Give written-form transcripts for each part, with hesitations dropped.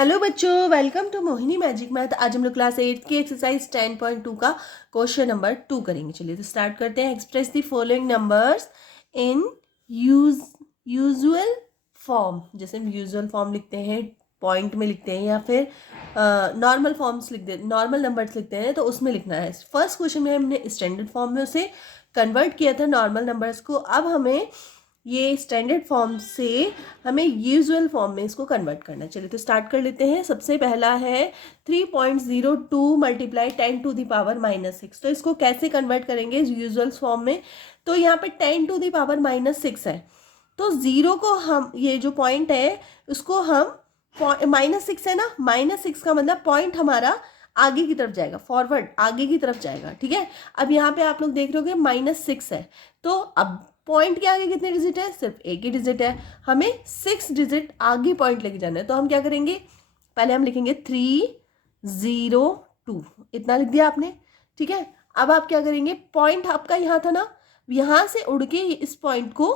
Hello बच्चों, welcome to Mohini magic math. आज हम लोग क्लास 8 की एक्सरसाइज 10.2 का क्वेश्चन नंबर 2 करेंगे। चलिए तो स्टार्ट करते हैं। Express the following numbers in usual form. जैसे हम यूजुअल फॉर्म लिखते हैं, पॉइंट में लिखते हैं, या फिर नॉर्मल फॉर्म्स लिखते हैं, नॉर्मल नंबर्स लिखते हैं, तो उसमें लिखना है। फर्स्ट क्वेश्चन में हमने स्टैंडर्ड फॉर्म में उसे कन्वर्ट किया था नॉर्मल नंबर्स को। अब हमें ये स्टैंडर्ड फॉर्म से हमें यूजुअल फॉर्म में इसको कन्वर्ट करना है। चलिए तो स्टार्ट कर लेते हैं। सबसे पहला है 3.02 मल्टीप्लाई 10⁻⁻6। तो इसको कैसे कन्वर्ट करेंगे यूजुअल फॉर्म में? तो यहाँ पे 10⁻⁻6 है, तो जीरो को हम, ये जो पॉइंट है उसको हम, -6 है ना, -6 का मतलब पॉइंट हमारा आगे की तरफ जाएगा, फॉरवर्ड आगे की तरफ जाएगा। ठीक है, अब यहाँ पे आप लोग देख रहे हो -6 है, तो अब पॉइंट के आगे कितने डिजिट है? सिर्फ एक ही डिजिट है। हमें 6 डिजिट आगे पॉइंट लेके जाना है, तो हम क्या करेंगे? पहले हम लिखेंगे 302, इतना लिख दिया आपने। ठीक है, अब आप क्या करेंगे? पॉइंट आपका यहाँ था ना, यहाँ से उड़ के इस पॉइंट को,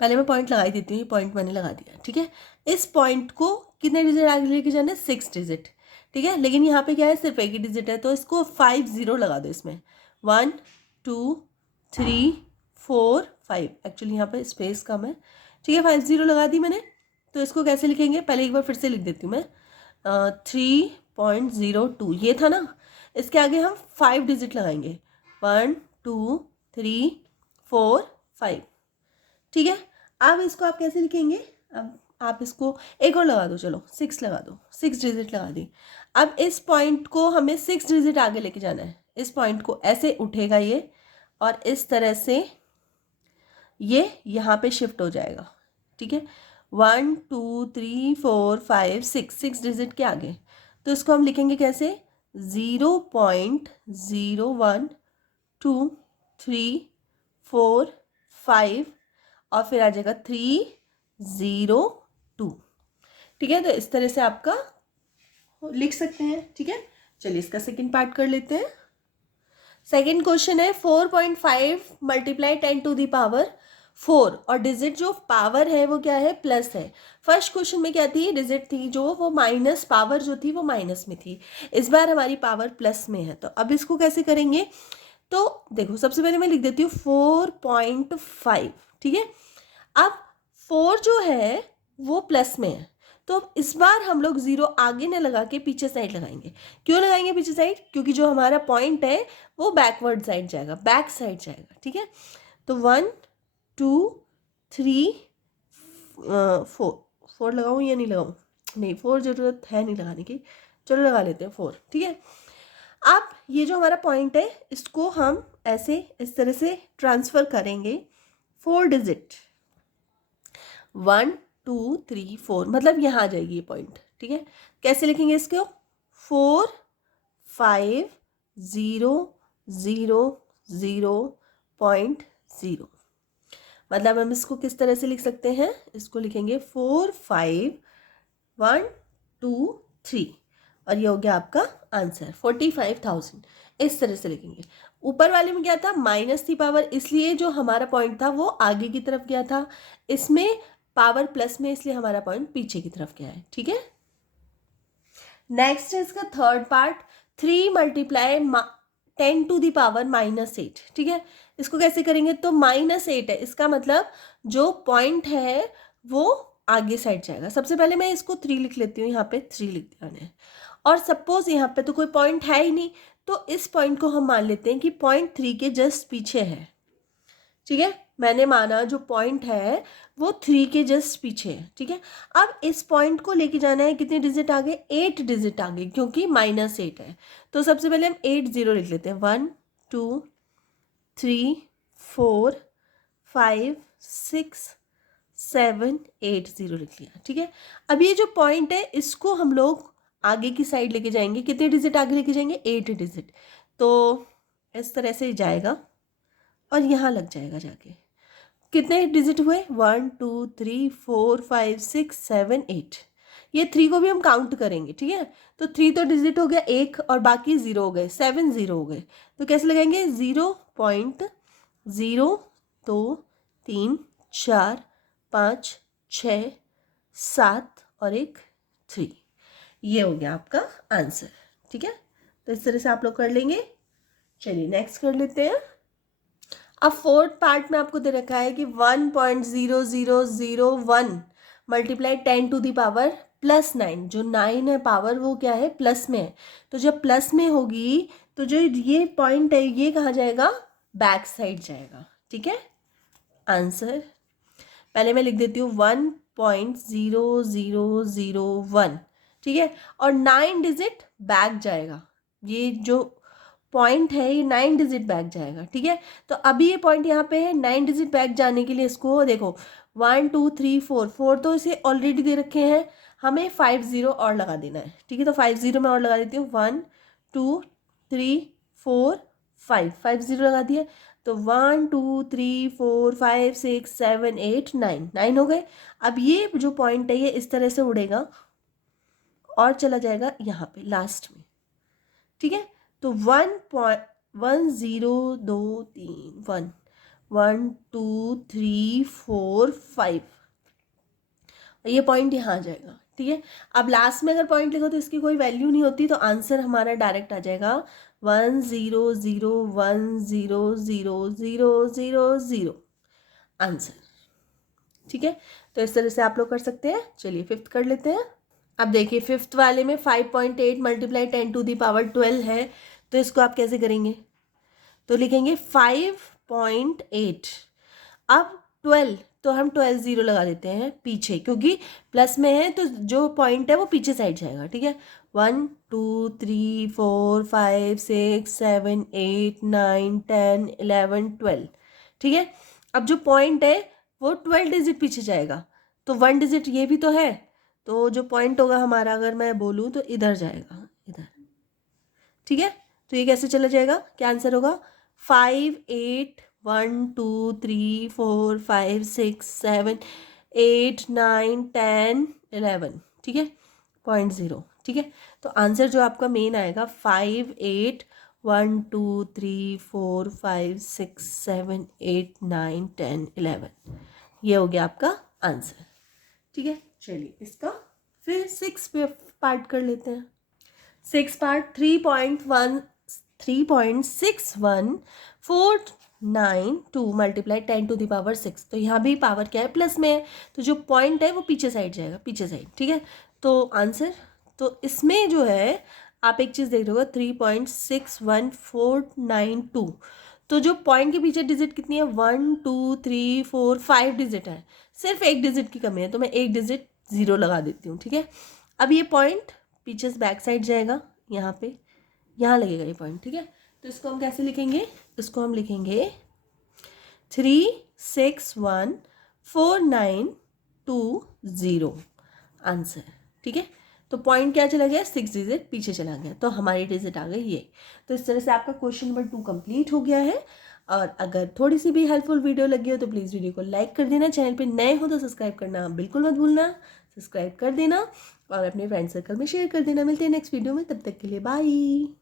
पहले मैं पॉइंट लगा ही देती हूँ, ये पॉइंट मैंने लगा दिया। ठीक है, इस पॉइंट को कितने डिजिट आगे लेके जाना है? 6 डिजिट। ठीक है, लेकिन यहाँ पे क्या है? सिर्फ एक ही डिजिट है, तो इसको 50 लगा दो इसमें। 1 2 3 4 5। एक्चुअली यहाँ पे स्पेस कम है। ठीक है, 50 लगा दी मैंने। तो इसको कैसे लिखेंगे? पहले एक बार फिर से लिख देती हूँ मैं। 3.02 ये था ना, इसके आगे हम 5 डिजिट लगाएंगे। 1 2 3 4 5। ठीक है, अब इसको आप कैसे लिखेंगे? अब आप इसको एक और लगा दो, चलो 6 लगा दो, 6 डिजिट लगा दी। अब इस पॉइंट को हमें 6 डिजिट आगे लेके जाना है। इस पॉइंट को ऐसे उठेगा ये, और इस तरह से ये यहाँ पे शिफ्ट हो जाएगा। ठीक है, 1 2 3 4 5 6 डिजिट के आगे। तो इसको हम लिखेंगे कैसे? 0.012345 और फिर आ जाएगा 302। ठीक है, तो इस तरह से आपका लिख सकते हैं। ठीक है, चलिए इसका सेकंड पार्ट कर लेते हैं। सेकंड क्वेश्चन है 4.5 मल्टीप्लाई 10⁻4, और डिजिट जो पावर है वो क्या है? प्लस है। फर्स्ट क्वेश्चन में क्या थी? डिजिट थी जो वो माइनस, पावर जो थी वो माइनस में थी। इस बार हमारी पावर प्लस में है, तो अब इसको कैसे करेंगे? तो देखो, सबसे पहले मैं लिख देती हूँ 4.5। ठीक है, अब 4 जो है वो प्लस में है, तो इस बार हम लोग जीरो आगे न लगा के पीछे साइड लगाएंगे। क्यों लगाएंगे पीछे साइड? क्योंकि जो हमारा पॉइंट है वो बैकवर्ड साइड जाएगा, बैक साइड जाएगा। ठीक है, तो 1 2 3 4 लगाऊं या नहीं लगाऊं? नहीं, 4 जरूरत है नहीं लगाने की, चलो लगा लेते हैं 4। ठीक है, अब ये जो हमारा पॉइंट है इसको हम ऐसे इस तरह से ट्रांसफर करेंगे 4 डिजिट। 1 2 3 4, मतलब यहाँ आ जाएगी ये पॉइंट। ठीक है, कैसे लिखेंगे इसको? 4 5 0 0 0.0। मतलब हम इसको किस तरह से लिख सकते हैं? इसको लिखेंगे 4 5 1 2 3, और ये हो गया आपका आंसर 45,000। इस तरह से लिखेंगे। ऊपर वाले में क्या था? माइनस थी पावर, इसलिए जो हमारा पॉइंट था वो आगे की तरफ गया था। इसमें पावर प्लस में, इसलिए हमारा पॉइंट पीछे की तरफ गया है। ठीक है, नेक्स्ट है इसका थर्ड पार्ट, 3 मल्टीप्लाई 10⁻⁻8। ठीक है, इसको कैसे करेंगे? तो -8 है, इसका मतलब जो पॉइंट है वो आगे साइड जाएगा। सबसे पहले मैं इसको 3 लिख लेती हूँ, यहाँ पे 3 लिख दिया मैंने। और सपोज यहाँ पे तो कोई पॉइंट है ही नहीं, तो इस पॉइंट को हम मान लेते हैं कि पॉइंट 3 के जस्ट पीछे है। ठीक है, मैंने माना जो पॉइंट है वो 3 के जस्ट पीछे है। ठीक है, अब इस पॉइंट को लेके जाना है कितने डिजिट आगे? 8 डिजिट आगे, क्योंकि -8 है। तो सबसे पहले हम 8 0 लिख लेते हैं। 1 2 3 4 5 6 7 8 0 लिख लिया। ठीक है, अब ये जो पॉइंट है इसको हम लोग आगे की साइड लेके जाएंगे। कितने डिजिट आगे लेके जाएंगे? 8 डिजिट। तो इस तरह से जाएगा और यहाँ लग जाएगा जाके। कितने डिजिट हुए? 1 2 3 4 5 6 7 8। ये 3 को भी हम काउंट करेंगे। ठीक है, तो 3 तो डिजिट हो गया एक, और बाकी 0 हो गए, 7 0 हो गए। तो कैसे लगाएंगे? 0.0 2 3 4 5 6 7 और एक 3। ये हो गया आपका आंसर। ठीक है, तो इस तरह से आप लोग कर लेंगे। चलिए नेक्स्ट कर लेते हैं। अब फोर्थ पार्ट में आपको दे रखा है कि 1.0001 मल्टीप्लाई 10⁻+9। जो 9 है पावर वो क्या है, प्लस में है। तो जब प्लस में होगी तो जो ये पॉइंट है ये कहाँ जाएगा, बैक साइड जाएगा। ठीक है, आंसर पहले मैं लिख देती हूँ 1.0001। ठीक है, और 9 डिजिट बैक जाएगा। ये जो पॉइंट है ये 9 डिजिट बैक जाएगा। ठीक है, तो अभी ये पॉइंट यहाँ पे है, 9 डिजिट बैक जाने के लिए इसको देखो 1 2 3 4 4 तो इसे ऑलरेडी दे रखे हैं, हमें 5 0 और लगा देना है। ठीक है, तो 5 0 मैं और लगा देती हूँ। 1 2 3 4 5 5 0 लगा दिए, तो 1 2 3 4 5 6 7 8 9 9 हो गए। अब ये जो पॉइंट है ये इस तरह से उड़ेगा और चला जाएगा यहाँ पे लास्ट में। ठीक है, तो 1.1023 1 2 3 4 5 ये पॉइंट यहाँ आ जाएगा। ठीक है, अब लास्ट में अगर पॉइंट लिखो तो इसकी कोई वैल्यू नहीं होती, तो आंसर हमारा डायरेक्ट आ जाएगा 100100000 आंसर। ठीक है, तो इस तरह से आप लोग कर सकते हैं। चलिए फिफ्थ कर लेते हैं। अब देखिए फिफ्थ वाले में 5.8 मल्टीप्लाई 10⁻12 है, तो इसको आप कैसे करेंगे, तो लिखेंगे 5.8। अब 12 तो हम 12 0 लगा देते हैं पीछे, क्योंकि प्लस में है तो जो पॉइंट है वो पीछे साइड जाएगा। ठीक है, 1 2 3 4 5 6 7 8 9 10 11 12। ठीक है, अब जो पॉइंट है वो 12 डिजिट पीछे जाएगा, तो 1 डिजिट ये भी तो है, तो जो पॉइंट होगा हमारा अगर मैं बोलूँ तो इधर जाएगा, इधर। ठीक है, तो ये कैसे चला जाएगा, क्या आंसर होगा 5 8 1 2 3 4 5 6 7 8 9 10 11। ठीक है, 0.0। ठीक है, तो आंसर जो आपका मेन आएगा 5 8 1 2 3 4 5 6 7 8 9 10 11। ये हो गया आपका आंसर। ठीक है, चलिए इसका फिर 6 पार्ट कर लेते हैं। 6 पार्ट 3.61492 मल्टीप्लाई 10⁻6। तो यहाँ भी पावर क्या है, प्लस में है, तो जो पॉइंट है वो पीछे साइड जाएगा, पीछे साइड। ठीक है, तो आंसर, तो इसमें जो है आप एक चीज़ देख रहे हो 3.61492, तो जो पॉइंट के पीछे डिजिट कितनी है 1 2 3 4 5 डिजिट है, सिर्फ एक डिजिट की कमी है, तो मैं एक डिजिट 0 लगा देती हूँ। ठीक है, अब ये पॉइंट पीछे से बैक साइड जाएगा, यहाँ पे यहाँ लगेगा ये पॉइंट। ठीक है, तो इसको हम कैसे लिखेंगे, इसको हम लिखेंगे 3614920 आंसर। ठीक है, तो पॉइंट क्या चला गया, 6 डिजिट पीछे चला गया, तो हमारी डिजिट आ गई ये। तो इस तरह से आपका क्वेश्चन नंबर 2 कंप्लीट हो गया है। और अगर थोड़ी सी भी हेल्पफुल वीडियो लगी हो तो प्लीज़ वीडियो को लाइक कर देना, चैनल पे नए हो तो सब्सक्राइब करना बिल्कुल मत भूलना, सब्सक्राइब कर देना और अपने फ्रेंड सर्कल में शेयर कर देना। मिलते हैं नेक्स्ट वीडियो में, तब तक के लिए बाय।